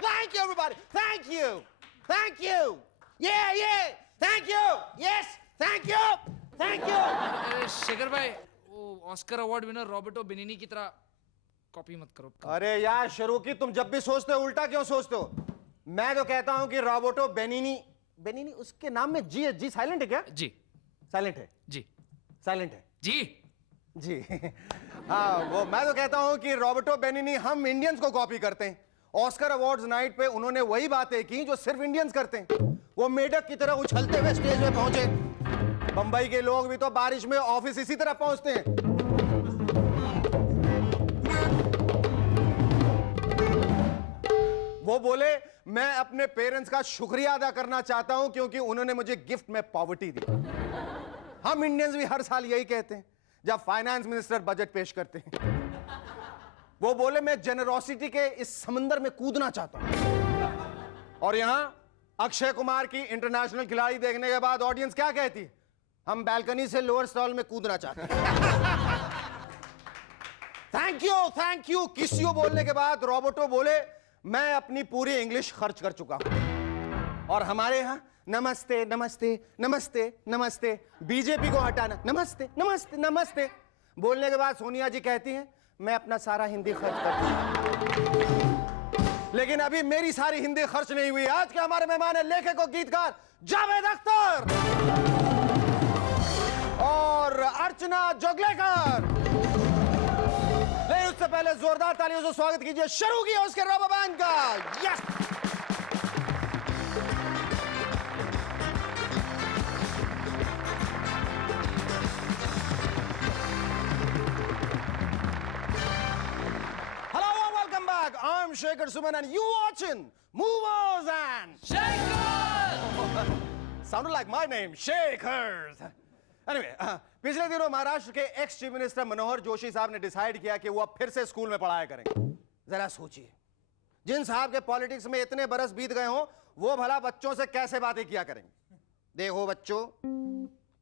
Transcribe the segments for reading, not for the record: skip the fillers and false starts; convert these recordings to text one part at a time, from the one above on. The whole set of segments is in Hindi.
Thank you, everybody. Thank you. Thank you. Yeah. Thank you. Yes. Thank you. Thank you. अरे शेखर भाई, वो ऑस्कर अवार्ड विनर रॉबर्टो बेनिनी की तरह कॉपी मत करो। अरे यार शरूकी, तुम जब भी सोचते हो उल्टा क्यों सोचते हो? मैं तो कहता हूं कि रॉबर्टो बेनिनी उसके नाम में जी साइलेंट है क्या? जी साइलेंट है। जी साइलेंट है जी। हाँ, वो मैं तो कहता हूं कि रॉबर्टो बेनिनी हम इंडियंस को कॉपी करते हैं। ऑस्कर अवार्ड्स नाइट पे उन्होंने वही बातें की जो सिर्फ इंडियंस करते हैं। वो मेढक की तरह उछलते हुए स्टेज पे पहुंचे। बंबई के लोग भी तो बारिश में ऑफिस इसी तरह पहुंचते हैं। वो बोले, मैं अपने पेरेंट्स का शुक्रिया अदा करना चाहता हूं क्योंकि उन्होंने मुझे गिफ्ट में पॉवर्टी दी। हम इंडियंस भी हर साल यही कहते हैं जब फाइनेंस मिनिस्टर बजट पेश करते हैं। वो बोले, मैं जेनरोसिटी के इस समंदर में कूदना चाहता हूं। और यहां अक्षय कुमार की इंटरनेशनल खिलाड़ी देखने के बाद ऑडियंस क्या कहती है? हम बैल्कनी से लोअर स्टॉल में कूदना चाहते हैं। थैंक यू किसियो बोलने के बाद रॉबर्टो बोले, मैं अपनी पूरी इंग्लिश खर्च कर चुका हूं। और हमारे यहां नमस्ते नमस्ते नमस्ते नमस्ते, बीजेपी को हटाना, नमस्ते नमस्ते नमस्ते बोलने के बाद सोनिया जी कहती हैं, मैं अपना सारा हिंदी खर्च कर दूं। लेकिन अभी मेरी सारी हिंदी खर्च नहीं हुई। आज के हमारे मेहमान है लेखक और गीतकार जावेद अख्तर और अर्चना जोगलेकर। लेकिन उससे पहले जोरदार तालियों से स्वागत कीजिए शुरू किया उसके रबर बैंड का। Yes, I'm Shekhar Suman and you watching Movers and Shekhar! Sounded like my name, Shekhar. Anyway, पिछले दिनों महाराष्ट्र के ex chief minister Manohar Joshi साहब ने डिसाइड किया कि वो अब फिर से स्कूल में पढ़ाया करेंगे। जरा सोचिए, जिन साहब के पॉलिटिक्स में इतने बरस बीत गए हों, वो भला बच्चों से कैसे बातें किया करेंगे। देखो बच्चों,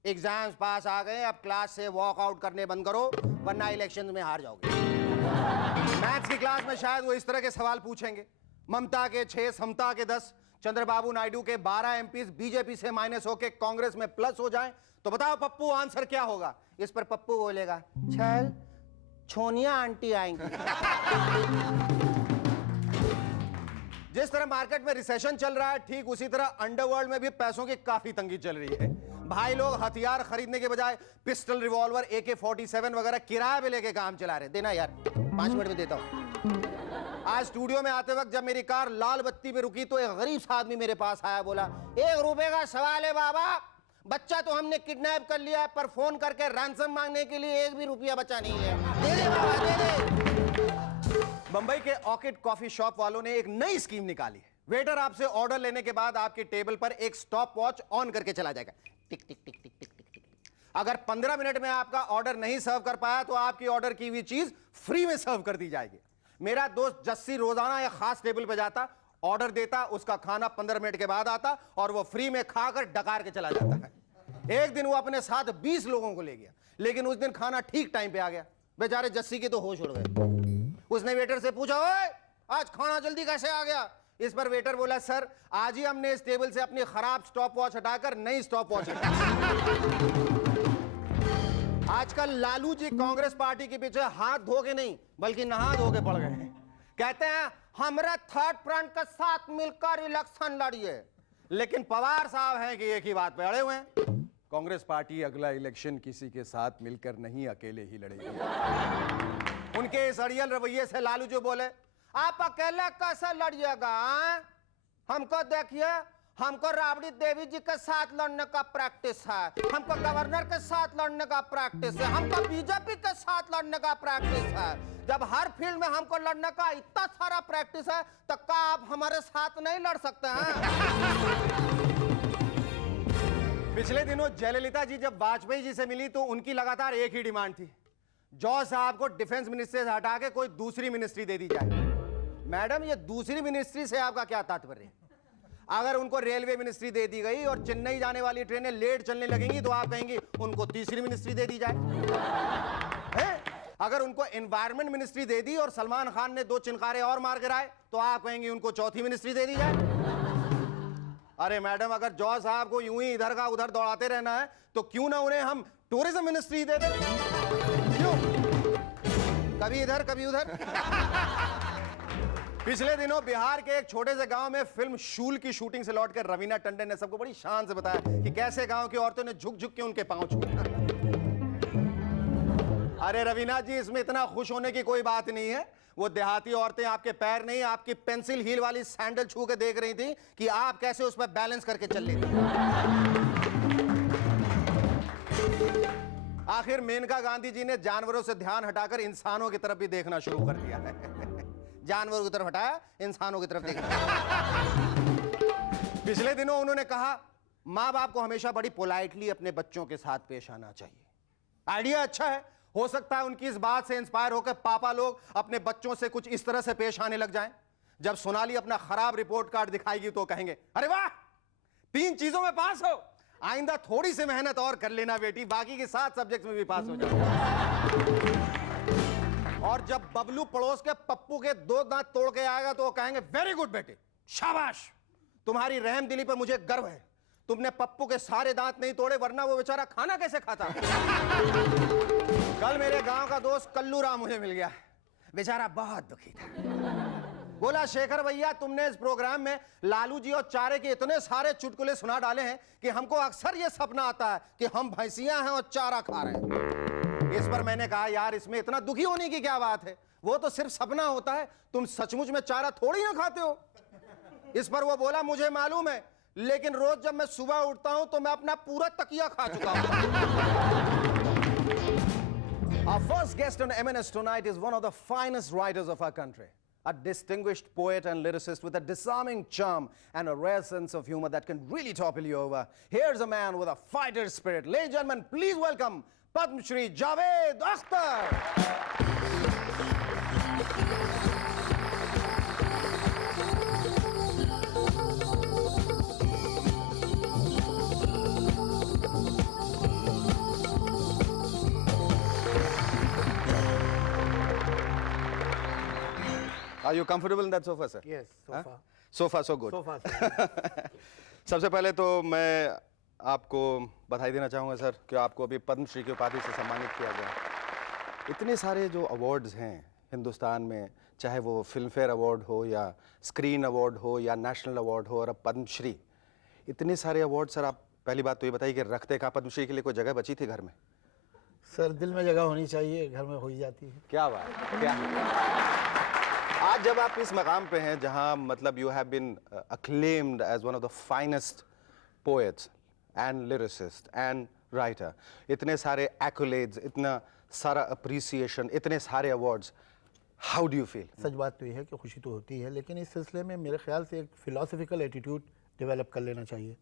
एग्जाम्स पास आ गए, अब क्लास से वॉक आउट करने बंद करो वरना इलेक्शन में हार जाओगे। मैथ्स की क्लास में शायद वो इस तरह के सवाल पूछेंगे, ममता के 6, समता के 10, चंद्रबाबू नायडू के 12 एमपीज बीजेपी से माइनस होके कांग्रेस में प्लस हो जाएं, तो बताओ पप्पू आंसर क्या होगा? इस पर पप्पू बोलेगा, चल छोनिया आंटी आएंगी। जिस तरह मार्केट में रिसेशन चल रहा है, ठीक उसी तरह अंडरवर्ल्ड में भी पैसों की काफी तंगी चल रही है। भाई लोग हथियार खरीदने के बजाय पिस्टल, रिवॉल्वर, AK-47 वगैरह किराए पे लेके काम चला रहे। देना यार, 5 मिनट में देता हूं। आज स्टूडियो में आते वक्त जब मेरी कार लाल बत्ती पे रुकी तो एक गरीब सा आदमी मेरे पास आया, बोला, 1 रुपए का सवाल है बाबा, बच्चा तो हमने किडनैप कर लिया है पर फोन करके रैंसम मांगने के लिए 1 भी रुपया बचा नहीं है, दे दे बाबा दे दे। बंबई के ऑर्किड कॉफी शॉप वालों ने एक नई स्कीम निकाली है। वेटर आपसे ऑर्डर लेने के बाद आपकी टेबल पर एक स्टॉप वॉच ऑन करके चला जाएगा, टिक टिक टिक टिक टिक टिक टिक। अगर 15 मिनट में आपका ऑर्डर नहीं सर्व कर पाया तो आपकी ऑर्डर की हुई चीज फ्री में सर्व कर दी जाएगी। मेरा दोस्त जस्सी रोजाना एक खास टेबल पे जाता, ऑर्डर देता, उसका खाना 15 मिनट के बाद आता और वो फ्री में खाकर डकार के चला जाता है। एक दिन वो अपने साथ 20 लोगों को ले गया, लेकिन उस दिन खाना ठीक टाइम पे आ गया। बेचारे जस्सी के तो होश उड़ गए। उसने वेटर से पूछा, ओए आज खाना जल्दी कैसे आ गया? इस पर वेटर बोला, सर आज ही हमने इस टेबल से अपनी खराब स्टॉप वॉच हटाकर नई स्टॉप वॉच आजकल लालू जी कांग्रेस पार्टी के पीछे हाथ धो के नहीं बल्कि नहा धो के पड़ गए हैं। कहते हैं हमारे थर्ड फ्रंट के साथ मिलकर इलेक्शन लड़िए, लेकिन पवार साहब हैं कि एक ही बात पे अड़े हुए हैं, कांग्रेस पार्टी अगला इलेक्शन किसी के साथ मिलकर नहीं अकेले ही लड़ेगी। उनके इस अड़ियल रवैये से लालू जी बोले, आप अकेले कैसे लड़िएगा? हमको देखिए, हमको राबड़ी देवी जी के साथ लड़ने का प्रैक्टिस है, हमको गवर्नर के साथ लड़ने का प्रैक्टिस है, हमको बीजेपी के साथ लड़ने का प्रैक्टिस है। जब हर फील्ड में हमको लड़ने का इतना सारा प्रैक्टिस है तो क्या आप हमारे साथ नहीं लड़ सकते हैं? पिछले दिनों जयललिता जी जब वाजपेयी जी से मिली तो उनकी लगातार एक ही डिमांड थी, जॉर्ज साहब को डिफेंस मिनिस्ट्री से हटा के कोई दूसरी मिनिस्ट्री दे दी जाए। मैडम, ये दूसरी मिनिस्ट्री से आपका क्या तात्पर्य है? अगर उनको रेलवे मिनिस्ट्री दे दी गई और चेन्नई जाने वाली ट्रेनें लेट चलने लगेंगी तो आप कहेंगे उनको तीसरी मिनिस्ट्री दे दी जाए। अगर उनको एनवायरमेंट मिनिस्ट्री दे दी और सलमान खान ने 2 चिनकारे और मार गिराए तो आप कहेंगे उनको चौथी मिनिस्ट्री दे दी जाए? अरे मैडम, अगर जॉर्ज साहब को यूं ही इधर का उधर दौड़ाते रहना है तो क्यों ना उन्हें हम टूरिज्म मिनिस्ट्री दे दें? क्यों? कभी इधर कभी उधर। पिछले दिनों बिहार के एक छोटे से गांव में फिल्म शूल की शूटिंग से लौटकर रवीना टंडन ने सबको बड़ी शान से बताया कि कैसे गांव की औरतों ने झुक झुक के उनके पांव छुए। अरे रवीना जी, इसमें इतना खुश होने की कोई बात नहीं है। वो देहाती औरतें आपके पैर नहीं, आपकी पेंसिल हील वाली सैंडल छू के देख रही थी कि आप कैसे उस पर बैलेंस करके चल रही थी। आखिर मेनका गांधी जी ने जानवरों से ध्यान हटाकर इंसानों की तरफ भी देखना शुरू कर दिया है। जानवरों की तरफ हटाया, इंसानों की तरफ देखना। पिछले दिनों उन्होंने कहा, माँ बाप को हमेशा बड़ी पोलाइटली अपने बच्चों के साथ पेश आना चाहिए। आइडिया अच्छा है। हो सकता है उनकी इस बात से इंस्पायर होकर पापा लोग अपने बच्चों से कुछ इस तरह से पेश आने लग जाएं। जब सोनाली अपना खराब रिपोर्ट कार्ड दिखाएगी तो कहेंगे, अरे वाह, 3 चीजों में पास हो, आइंदा थोड़ी सी मेहनत और कर लेना बेटी, बाकी के 7 सब्जेक्ट्स में भी पास हो जाओ। और जब बबलू पड़ोस के पप्पू के 2 दांत तोड़ के आएगा तो वो कहेंगे, वेरी गुड बेटे, शाबाश, तुम्हारी रहम दिली पर मुझे गर्व है। तुमने पप्पू के सारे दांत नहीं तोड़े, वरना वो बेचारा खाना कैसे खाता। कल मेरे गांव का दोस्त कल्लू राम मुझे मिल गया, बेचारा बहुत दुखी था। बोला, शेखर भैया, तुमने इस प्रोग्राम में लालू जी और चारे के इतने सारे चुटकुले सुना डाले हैं कि हमको अक्सर ये सपना आता है कि हम भैंसियां हैं और चारा खा रहे हैं। इस पर मैंने कहा, यार इसमें इतना दुखी होने की क्या बात है, वो तो सिर्फ सपना होता है, तुम सचमुच में चारा थोड़ी ना खाते हो। इस पर वो बोला, मुझे मालूम है, लेकिन रोज जब मैं सुबह उठता हूं तो मैं अपना पूरा तकिया खा चुका हूं। Our first guest on M&S tonight is one of the finest writers of our country, a distinguished poet and lyricist with a disarming charm and a rare sense of humor that can really topple you over. Here's a man with a fighter's spirit. Ladies and gentlemen, please welcome Padma Shri Javed Akhtar. Are you comfortable in that sofa, sir? Yes, sofa. Huh? So far, so good. Sofa. सबसे पहले तो मैं आपको बधाई देना चाहूँगा सर कि आपको अभी पद्मश्री की उपाधि से सम्मानित किया गया। इतने सारे जो अवार्ड्स हैं हिंदुस्तान में, चाहे वो फिल्म फेयर अवार्ड हो या स्क्रीन अवार्ड हो या नेशनल अवार्ड हो और अब पद्मश्री, इतने सारे अवार्ड सर, आप पहली बात तो ये बताइए कि रखते कहाँ पद्मश्री के लिए कोई जगह बची थी घर में? सर, दिल में जगह होनी चाहिए, घर में हो ही जाती है। क्या बात, क्या आज जब आप इस मकाम पे हैं जहां मतलब you have been acclaimed as one of the finest poets and lyricist and writer, इतने सारे accolades, इतना सारा appreciation, इतने सारे awards, how do you feel? सच बात तो ये है कि खुशी तो होती है, लेकिन इस सिलसिले में मेरे ख्याल से एक फिलोसफिकल एटीट्यूड डेवलप कर लेना चाहिए।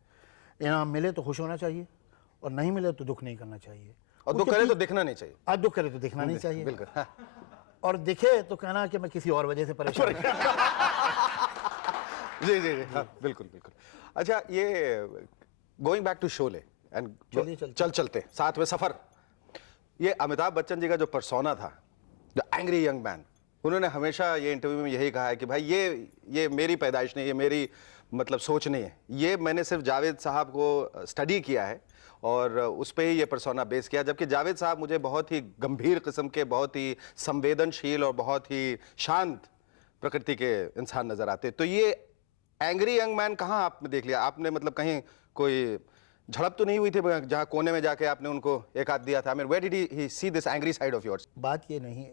इनाम मिले तो खुश होना चाहिए और नहीं मिले तो दुख नहीं करना चाहिए। और दुख करे तो दिखना नहीं चाहिए। आज दुख करे तो दिखना नहीं चाहिए, बिल्कुल। हाँ। और दिखे तो कहना कि मैं किसी और वजह से परेशान हूं। जी जी जी, हाँ, बिल्कुल बिल्कुल। अच्छा, ये going back to Sholay and चलते साथ में सफर, ये अमिताभ बच्चन जी का जो पर्सोना था, द एंग्री यंग मैन, उन्होंने हमेशा ये इंटरव्यू में यही कहा है कि भाई ये मेरी पैदाइश नहीं, ये मेरी मतलब सोच नहीं है, ये मैंने सिर्फ जावेद साहब को स्टडी किया है और उस पर ही ये पर्सोना बेस किया। जबकि जावेद साहब मुझे बहुत ही गंभीर किस्म के, बहुत ही संवेदनशील और बहुत ही शांत प्रकृति के इंसान नजर आते। तो ये एंग्री यंग मैन कहाँ आपने देख लिया? आपने मतलब कहीं कोई झड़प तो नहीं हुई थी जहाँ कोने में जाके आपने उनको एक हाथ दिया था? I mean, where did he see this angry side of yours? बात ये नहीं,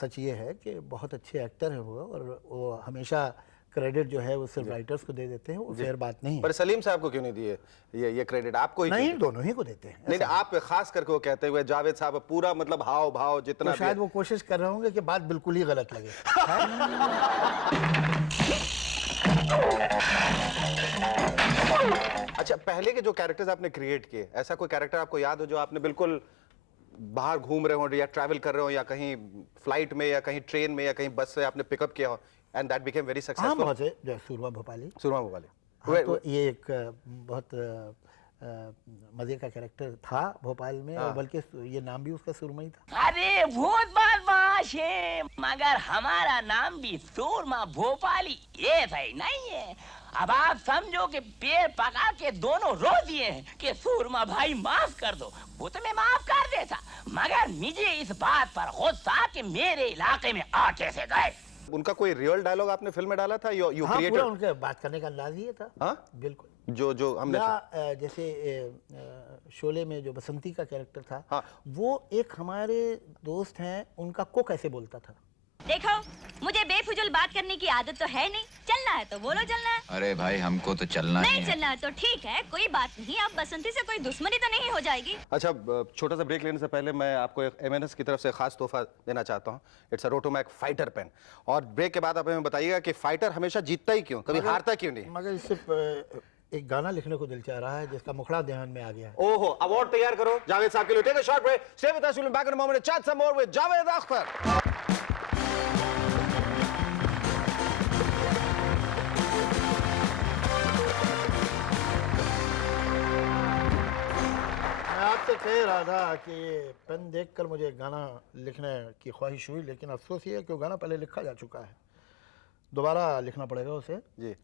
सच ये है कि बहुत अच्छे एक्टर हैं वो, और वो हमेशा क्रेडिट जो है वो सिर्फ राइटर्स को दे देते हैं, वो फेयर बात नहीं है। पर सलीम साहब को क्यों नहीं दिए ये क्रेडिट? आपको ही नहीं, दोनों ही को देते हैं। नहीं, आप खास करके वो कहते हुए जावेद साहब पूरा मतलब हाव भाव जितना तो शायद वो कोशिश कर रहे होंगे कि बात बिल्कुल ही गलत लगे। अच्छा, पहले के जो कैरेक्टर्स आपने क्रिएट किए, ऐसा कोई कैरेक्टर आपको याद हो जो आपने बिल्कुल बाहर घूम रहे हो या ट्रैवल कर रहे हो या कहीं फ्लाइट में या कहीं ट्रेन में या कहीं बस से आपने पिकअप किया हो and that became very successful? बहुत है, जो सूरमा भोपाली। सूरमा भोपाली। हाँ, तो ये एक बहुत मज़े का कैरेक्टर था भोपाल में, और बल्कि ये नाम भी उसका सुरमई था। अरे भूत बदमाश है, मगर हमारा नाम भी सूरमा भोपाली ये सही नहीं है। अब आप समझो कि पैर पका के दोनों रो दिए हैं कि सूरमा भाई माफ कर दो। वो तो मैं माफ कर देता, मगर मुझे इस बात पर गुस्सा कि मेरे इलाके में आ कैसे गए। उनका कोई रियल डायलॉग आपने फिल्म में डाला था? यू हाँ, पूरा क्रिएटेड? उनके बात करने का अंदाज ही ये था। हाँ, बिल्कुल। जो हमने या जैसे शोले में जो बसंती का कैरेक्टर था, हाँ। वो एक हमारे दोस्त हैं, उनका कुक ऐसे बोलता था। देखो, मुझे बेफुजूल बात करने की आदत तो है नहीं। चलना है तो बोलो चलना है। अरे भाई हमको तो चलना ही नहीं है। चलना है तो ठीक है, कोई बात नहीं। अब बसंती से कोई दुश्मनी तो नहीं हो जाएगी। अच्छा, छोटा सा ब्रेक लेने से पहले मैं आपको एक एमएनएस की तरफ से खास तोहफा देना चाहता हूँ। It's a Rotomac fighter pen. और ब्रेक के बाद आप हमें बताइएगा कि फाइटर हमेशा जीतता ही क्यों, कभी हारता क्यों नहीं? मगर इससे एक गाना लिखने को दिल चाह रहा है जिसका मुखड़ा ध्यान में आ गया है। ओहो, अवार्ड तैयार करो जावेद साहब के लिए। Take a short break, stay with us, will be back in a moment, chat some more with Javed Akhtar. मैं आपसे कह रहा था कि ये पेन देखकर मुझे गाना लिखने की ख्वाहिश हुई, लेकिन अफसोस ये है कि वो गाना पहले लिखा जा चुका है, दोबारा लिखना पड़ेगा उसे। जी।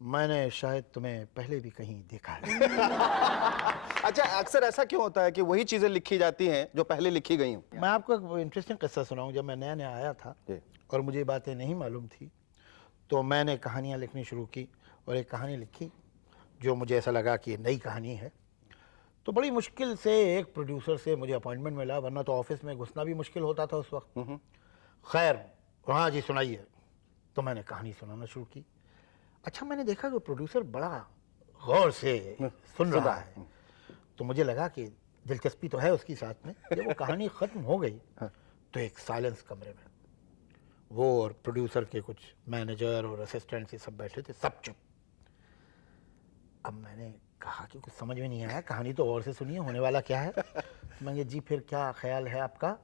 मैंने शायद तुम्हें पहले भी कहीं देखा है। अच्छा, अक्सर ऐसा क्यों होता है कि वही चीजें लिखी जाती हैं जो पहले लिखी गई हूँ? मैं आपको एक इंटरेस्टिंग किस्सा सुनाऊं। जब मैं नया नया आया था जी। और मुझे ये बातें नहीं मालूम थी, तो मैंने कहानियाँ लिखनी शुरू की, और एक कहानी लिखी जो मुझे ऐसा लगा कि नई कहानी है। तो बड़ी मुश्किल से एक प्रोड्यूसर से मुझे अपॉइंटमेंट मिला, वरना तो ऑफिस में घुसना भी मुश्किल होता था उस वक्त। खैर, हाँ जी सुनाइए। तो मैंने कहानी सुनाना शुरू की। अच्छा, मैंने देखा कि प्रोड्यूसर बड़ा गौर से सुन रहा है, तो मुझे लगा कि दिलचस्पी तो है उसकी साथ में। जब वो कहानी ख़त्म हो गई तो एक साइलेंस कमरे में, वो और प्रोड्यूसर के कुछ मैनेजर और असिस्टेंट से सब बैठे थे, सब चुप। अब मैंने कहा कि कुछ समझ में नहीं आया, कहानी तो और से सुनिए, होने वाला क्या है। मैंने जी फिर क्या ख्याल है आपका?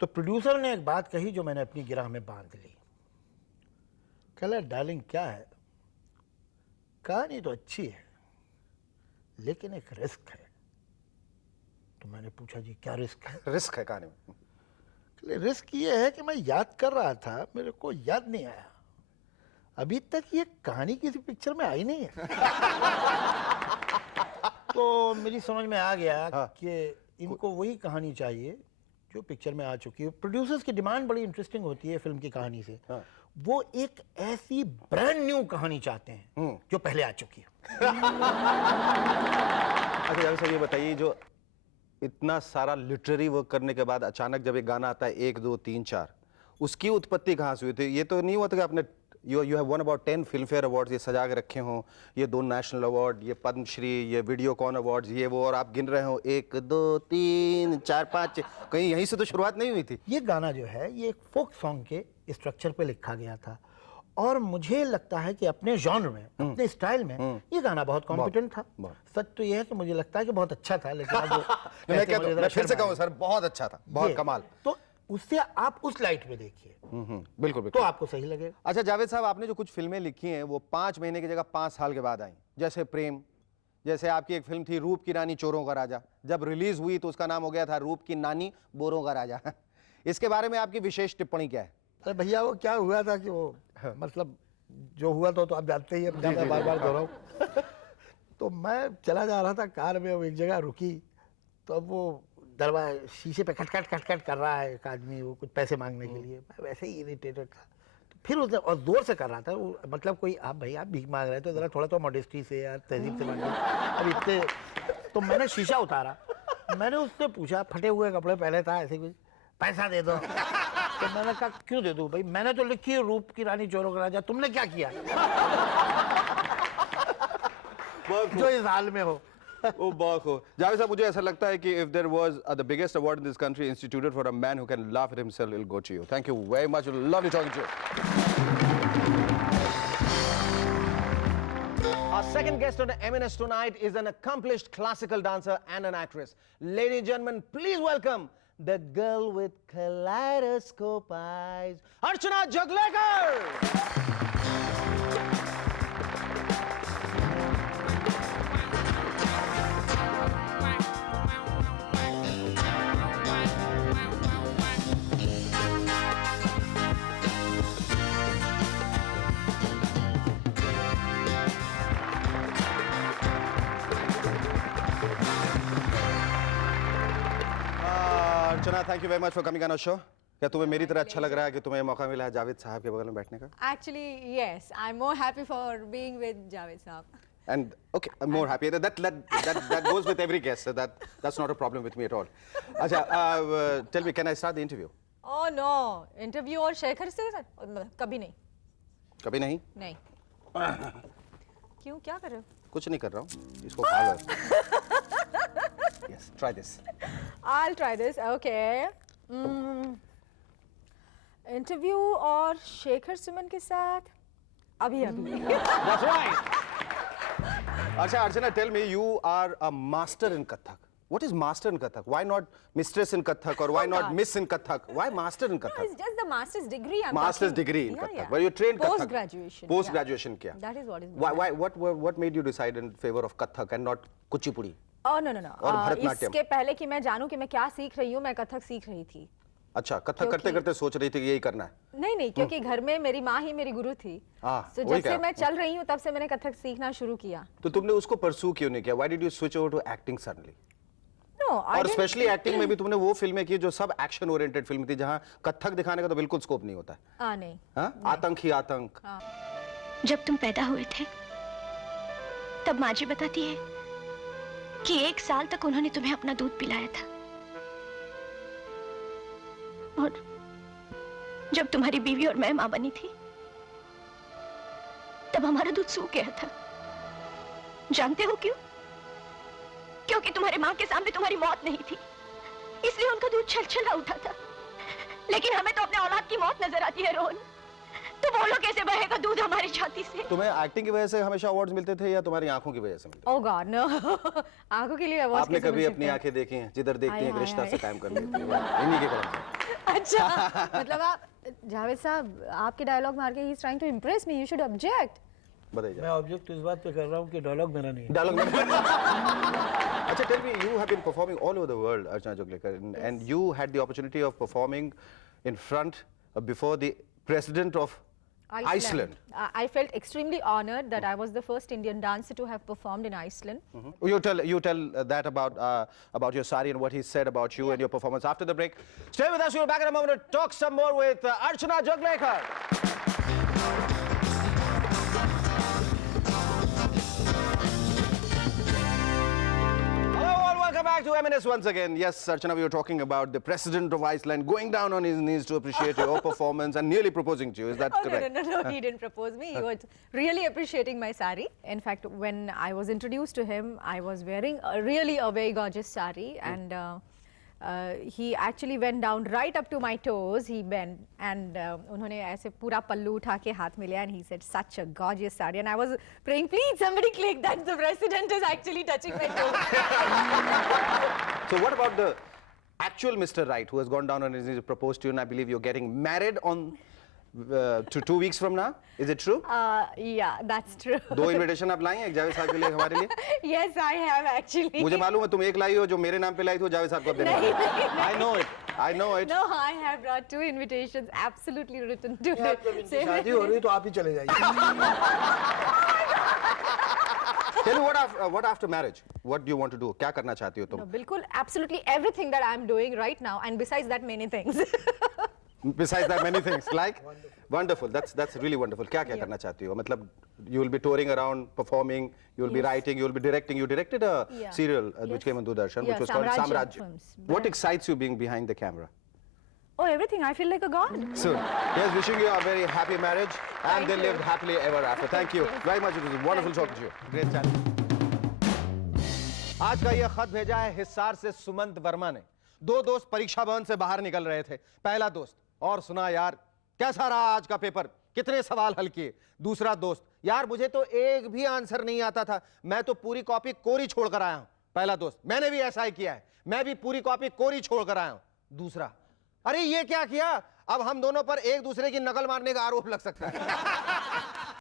तो प्रोड्यूसर ने एक बात कही जो मैंने अपनी गिरह में बांध ली। कहला, डार्लिंग क्या है, कहानी तो अच्छी है लेकिन एक रिस्क है। तो मैंने पूछा जी क्या रिस्क है? रिस्क है कहानी में? कहले, रिस्क ये है कि मैं याद कर रहा था, मेरे को याद नहीं आया, अभी तक ये कहानी किसी पिक्चर में आई नहीं है। तो मेरी समझ में आ गया कि इनको वही कहानी चाहिए जो पिक्चर में आ चुकी है। प्रोड्यूसर्स की डिमांड बड़ी इंटरेस्टिंग होती है फिल्म की कहानी से। वो एक ऐसी ब्रांड न्यू कहानी चाहते हैं जो पहले आ चुकी है। अच्छा जावेद साहब, ये बताइए, जो इतना सारा लिटरेरी वर्क करने के बाद अचानक जब एक गाना आता है 1 2 3 4, उसकी उत्पत्ति कहाँ से हुई थी? ये तो नहीं हुआ था कि आपने you have one about 10 film fair awards ये सजा के रखे हों, ये 2 नेशनल अवार्ड, ये पद्मश्री, ये वीडियोकॉन अवार्ड्स, ये वो, और आप गिन रहे हो 1 2 3 4 5, कहीं यहीं से तो शुरुआत नहीं हुई थी? ये गाना जो है ये एक फोक सॉन्ग के स्ट्रक्चर पे लिखा गया था, और मुझे लगता है कि अपने जॉनर में, अपने स्टाइल में ये गाना बहुत कॉम्पिटेंट था। सच तो ये है कि मुझे लगता है कि बहुत अच्छा था, लेकिन अब मैं फिर से कहूँ सर, बहुत अच्छा था, बहुत कमाल। तो उससे आप उस लाइट में देखिए, बिल्कुल बिल्कुल, तो आपको सही लगेगा। अच्छा जावेद साहब, आपने जो कुछ फिल्में लिखी हैं वो 5 महीने की जगह 5 साल के बाद आई, जैसे प्रेम, जैसे आपकी एक फिल्म थी रूप की रानी चोरों का राजा, जब रिलीज हुई तो उसका नाम हो गया था रूप की नानी बोरों का राजा। इसके बारे में आपकी विशेष टिप्पणी क्या है? अरे भैया, वो क्या हुआ था कि वो मतलब जो हुआ तो आप जानते ही हैं, मैं बार बार दोहराऊं। तो मैं चला जा रहा था कार में, वो एक जगह रुकी, तो अब वो दरवाजे शीशे पे खटखट कर रहा है एक आदमी, वो कुछ पैसे मांगने के लिए। मैं वैसे ही इरिटेटेड था, तो फिर उसने और जोर से कर रहा था वो, मतलब कोई आप भाई आप भीख मांग रहे तो जरा थोड़ा तो मॉडेस्टी से यार, तहजीब से मांगिए। अब इतने, तो मैंने शीशा उतारा, मैंने उससे पूछा, फटे हुए कपड़े पहने था, ऐसे कुछ, पैसा दे दो। तो मैंने कहा क्यों दे दूं भाई, मैंने तो लिखी है रूप की रानी चोरों का राजा, तुमने क्या किया? जो इस हाल में हो। ओ बहुत खूब। जावेद साहब, मुझे ऐसा लगता है कि if there was the biggest award in this country instituted for a man who can laugh at himself, it'll go to you. Thank you very much. Lovely talking to you. Our second guest on the M&S tonight is an accomplished classical dancer and an actress. Ladies and gentlemen, please welcome the girl with kaleidoscope eyes, Archana Jaglekar. Archana, thank you very much for coming on our show. क्या तुम्हें मेरी तरह अच्छा लग रहा है कि तुम्हें मौका मिला है जावेद साहब के बगल में बैठने का? Actually, yes. I'm more happy for being with Javed Saab. And okay, I'm more happy. That goes with every guest. So that's not a problem with me at all. Acha, tell me, can I start the interview? Oh no, interview और शेखर से कभी नहीं. कभी नहीं? नहीं. क्यों, क्या कर रहे हो? कुछ नहीं कर रहा हूँ. इसको खा लो. Yes, try this. I'll try this. Okay. Interview और शेखर सुमन के साथ अभी. That's right. Acha, Archana, tell me, you are a master in Kathak. What is master in Kathak? Why not mistress in Kathak or why not miss in Kathak? Why master in No, Kathak? it's just the master's degree. Master's degree in Kathak. But you trained Kathak. Post graduation. Post graduation किया. That is what is. What made you decide in favor of Kathak and not Kuchipudi? Oh no. और भरतनाट्यम? इसके पहले कि मैं जानूं कि मैं क्या सीख रही हूँ, मैं कथक सीख रही थी. अच्छा, कथक करते करते सोच रही थी कि यही करना है. नहीं, क्योंकि घर में मेरी माँ ही मेरी गुरु थी. तो जब से मैं चल रही हूँ तब से मैंने कथक सीखना शुरू किया. तो तुमने उसको परस्यू क्यों नहीं किया? Why did you switch over to acting suddenly? No, और स्पेशली एक्टिंग में भी तुमने वो फिल्में की जो सब एक्शन ओरिएंटेड फिल्म थी जहाँ कथक दिखाने का तो बिल्कुल स्कोप नहीं होता है. नहीं. हाँ? आतंक ही आतंक. जब तुम पैदा हुए थे तब माँ जी बताती है कि 1 साल तक उन्होंने तुम्हें अपना दूध पिलाया था और जब तुम्हारी बीवी और मैं मां बनी थी तब हमारा दूध सूख गया था. जानते हो क्यों? क्योंकि तुम्हारे मां के सामने तुम्हारी मौत नहीं थी, इसलिए उनका दूध छलछला उठा था. लेकिन हमें तो अपने औलाद की मौत नजर आती है रोहन. तो बोलो कैसे बहेगा दूध हमारी छाती से? तुम्हें एक्टिंग की वजह से हमेशा अवार्ड्स मिलते थे या तुम्हारी आंखों की वजह से मिलते थे? Oh God, no. आंखों के लिए अवार्ड. आपने कभी अपनी आंखें देखी हैं? जिधर देखती हैं एक रिश्ता से कायम कर लेती हैं. इन्हीं के कारण. अच्छा, मतलब आप जावेद साहब आपके डायलॉग मार के ही is trying to impress me. You should object. बताइए. मैं ऑब्जेक्ट इस बात पे कर रहा हूँ कि डायलॉग मेरा नहीं है. डायलॉग में. अच्छा, tell me, you have been performing all over the world, Archana Joglekar, and you had the opportunity of performing in front before the president of Iceland. I felt extremely honored that I was the first Indian dancer to have performed in Iceland. You tell that about your sari and what he said about you and your performance after the break. Stay with us. We'll be back in a moment to talk some more with Archana Joglekar. Welcome back to M&S once again. Yes, Archana, we were talking about the president of Iceland going down on his knees to appreciate your performance and nearly proposing to you. Is that correct? No, he didn't propose me. He was really appreciating my sari. In fact, when I was introduced to him, I was wearing a very gorgeous sari, and he actually went down right up to my toes. He bent and उन्होंने ऐसे पूरा पल्लू उठा के हाथ में लिया, and he said, "Such a gorgeous sari." And I was praying, please somebody click that the president is actually touching my toes. So what about the actual Mr. Right who has gone down on his knees to propose to you, and I believe you're getting married on to 2 weeks from now? Is it true? Yeah, that's true. 2 invitation आप लाई हैं, एक जावेद साहब के लिए, हमारे लिए? Yes, I have actually. मुझे मालूम है तुम एक लाई हो जो मेरे नाम पे लाई थी, जावेद साहब को देने वाली हो. I know it. No, I have brought 2 invitations, absolutely written to शादी हो रही तो आप ही चले जाइए. Tell me what after marriage? What do you want to do? क्या करना चाहती हो तुम? No, बिल्कुल, absolutely everything that I'm doing right now, and besides that, many things. Besides that, many things. Like? Wonderful. That's really wonderful. क्या करना चाहती हो? मतलब you will be touring around, performing, you will be writing, you will be directing. You directed a serial which came on Doordarshan, which was called Samraj. What excites you being behind the camera? Oh, everything. I feel like a god. Soon. Yes, wishing you a very happy marriage and they lived happily ever after. Thank you very much. It was wonderful talking to you. Great chat. आज का ये खत भेजा है हिसार से सुमंत वर्मा ने. 2 दोस्त परीक्षा भवन से बाहर निकल रहे थे. पहला दोस्त, और सुना यार कैसा रहा आज का पेपर, कितने सवाल हल किए. दूसरा दोस्त, यार मुझे तो एक भी आंसर नहीं आता था, मैं तो पूरी कॉपी कोरी छोड़ कर आया हूं. पहला दोस्त, मैंने भी ऐसा ही किया है, मैं भी पूरी कॉपी कोरी छोड़ कर आया हूं. दूसरा, अरे ये क्या किया, अब हम दोनों पर एक दूसरे की नकल मारने का आरोप लग सकता है.